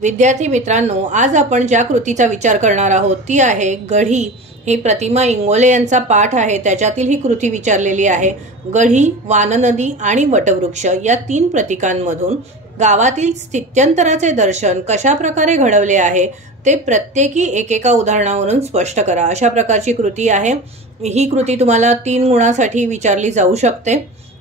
विद्यार्थी मित्रांनो, आज आपण ज्या कृतीचा विचार करणार आहोत ती आहे गढी। ही प्रतिमा इंगोले यांचा पाठ आहे, त्याच्यातील ही कृती विचारलेली आहे। गढी, वाननदी आणि वटवृक्ष या तीन प्रतीकांमधून गावातील स्थित्यंतराचे दर्शन कशा प्रकारे घडवले आहे ते प्रत्येकी एकेका उदाहरणावरून स्पष्ट करा। अशा प्रकारची कृती आहे। ही कृती तुम्हाला 3 गुणासाठी विचारली जाऊ शकते।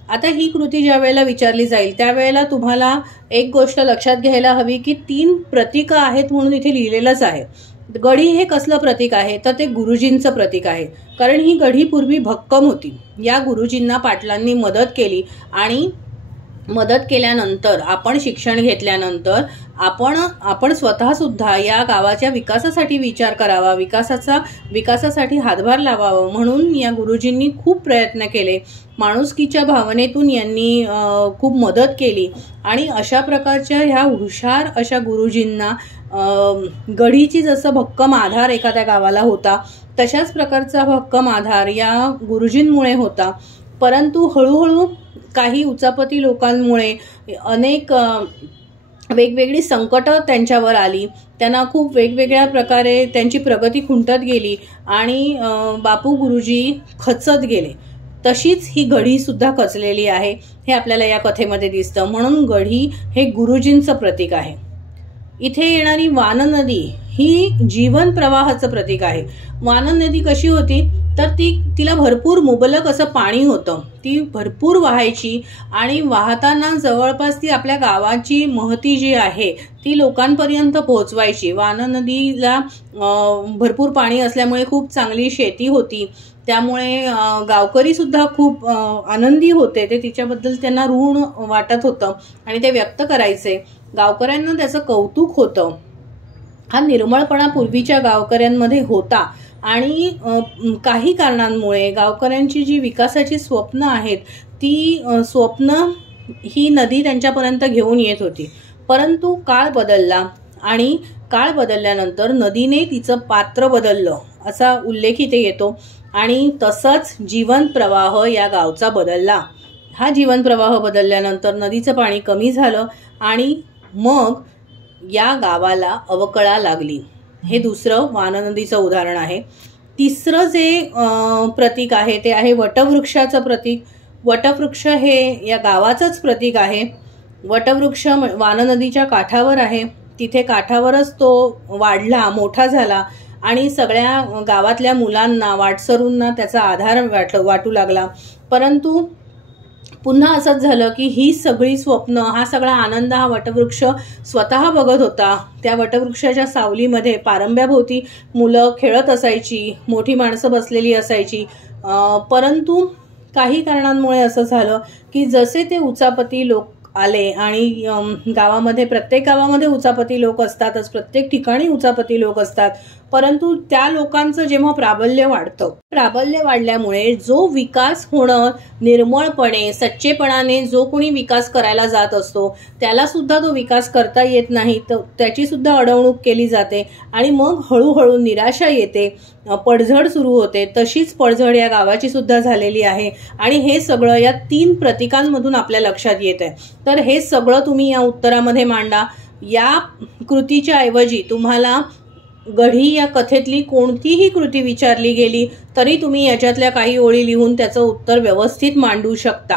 आता ही कृती ज्या वेळेला विचारली जाईल त्यावेळेला तुम्हाला एक गोष्ट लक्षात घ्यायला हवी की 3 प्रतीक आहेत म्हणून इथे लिहिलेलंच आहे। गढी हे कसलं प्रतीक आहे तर ते गुरुजींचं प्रतीक आहे, कारण ही गढी पूर्वी भक्कम होती। या गुरुजींना पाटलांनी मदत केली आणि मदत केल्यानंतर आपण शिक्षण घेतल्यानंतर आपण स्वतः सुद्धा या गावाच्या विकासासाठी विचार करावा, विकासासाठी हातभार लावावा म्हणून या गुरुजींनी खूप प्रयत्न केले। माणुसकीच्या भावनेतून यांनी खूप मदत केली आणि अशा प्रकारच्या ह्या हुशार अशा गुरुजींना गढीची जसं भक्कम आधार एखाद्या गावाला होता तशाच प्रकारचा भक्कम आधार या गुरुजींमुळे होता। परंतु हळूहळू काही उचापती लोकांमुळे अनेक वेगवेगळी संकट त्यांच्यावर आली। त्यांना खूप वेगवेगळ्या प्रकारे त्यांची प्रगती खुंटत गेली आणि बापू गुरुजी खचत गेले। तशीच ही गढी सुद्धा खचलेली आहे हे आपल्याला या कथेमध्ये दिसतं। म्हणून गढी हे गुरुजींचं प्रतीक आहे। इथे येणारी वाननदी ही जीवन प्रवाहाचं प्रतीक आहे। वाननदी कशी होती तर तिला भरपूर मुबलक असं पाणी होतं, ती भरपूर वाहायची आणि वाहताना जवळपास ती आपल्या गावाची महती जी आहे ती लोकांपर्यंत पोहोचवायची। वाननदीला भरपूर पाणी असल्यामुळे खूप चांगली शेती होती, त्यामुळे गावकरी सुद्धा खूप आनंदी होते। ते तिच्याबद्दल त्यांना ऋण वाटत होतं आणि ते व्यक्त करायचे। गावकऱ्यांना त्याचं कौतुक होतं। हा निर्मळपणा पूर्वीच्या गावकऱ्यांमध्ये होता आणि काही कारणांमुळे गावकऱ्यांची जी विकासाची स्वप्न आहेत ती स्वप्न ही नदी त्यांच्यापर्यंत घेऊन येत होती। परंतु काळ बदलला आणि काळ बदलल्यानंतर नदीने तिचं पात्र बदललं असा उल्लेख इथे येतो आणि तसंच जीवन प्रवाह या गावचा बदलला। हा जीवन प्रवाह बदलल्यानंतर नदीचं पाणी कमी झालं आणि मग या गावाला अवकळा लागली। हे दुसरं वाननदीचं उदाहरण आहे। तिसरं जे प्रतीक आहे ते आहे वटवृक्षाचं प्रतीक। वटवृक्ष हे या गावाचंच प्रतीक आहे। वटवृक्ष वाननदीच्या काठावर आहे, तिथे काठावरच तो वाढला, मोठा झाला आणि सगळ्या गावातल्या मुलांना, वाटसरूंना त्याचा आधार वाटू लागला। परंतु पुन्हा असंच झालं की ही सगळी स्वप्न, हा सगळा आनंद हा वटवृक्ष स्वतः बघत होता। त्या वटवृक्षाच्या सावलीमध्ये पारंब्याभोवती मुलं खेळत असायची, मोठी माणसं बसलेली असायची। परंतु काही कारणांमुळे असं झालं की जसे ते उचापती लोक आले आणि गावामध्ये, प्रत्येक गावामध्ये उचापती लोक असतातच, प्रत्येक ठिकाणी उचापती लोक असतात, परंतु त्या लोकांचं जेव्हा प्राबल्य वाढतं, प्राबल्य वाढल्यामुळे जो विकास होणं निर्मळपणे, सच्चेपणाने जो कोणी विकास करायला जात असतो त्याला सुद्धा तो विकास करता येत नाही, तर त्याची सुद्धा अडवणूक केली जाते आणि मग हळूहळू निराशा येते, पडझड सुरू होते। तशीच पडझड या गावाची सुद्धा झालेली आहे आणि हे सगळं या 3 प्रतीकांमधून आपल्या लक्षात येत आहे। तर हे सगळं तुम्ही या उत्तरामध्ये मांडा। या कृतीच्या ऐवजी तुम्हाला गढी या कथेतली कोणतीही कृती विचारली गेली तरी तुम्ही याच्यातल्या काही ओळी लिहून त्याचं उत्तर व्यवस्थित मांडू शकता।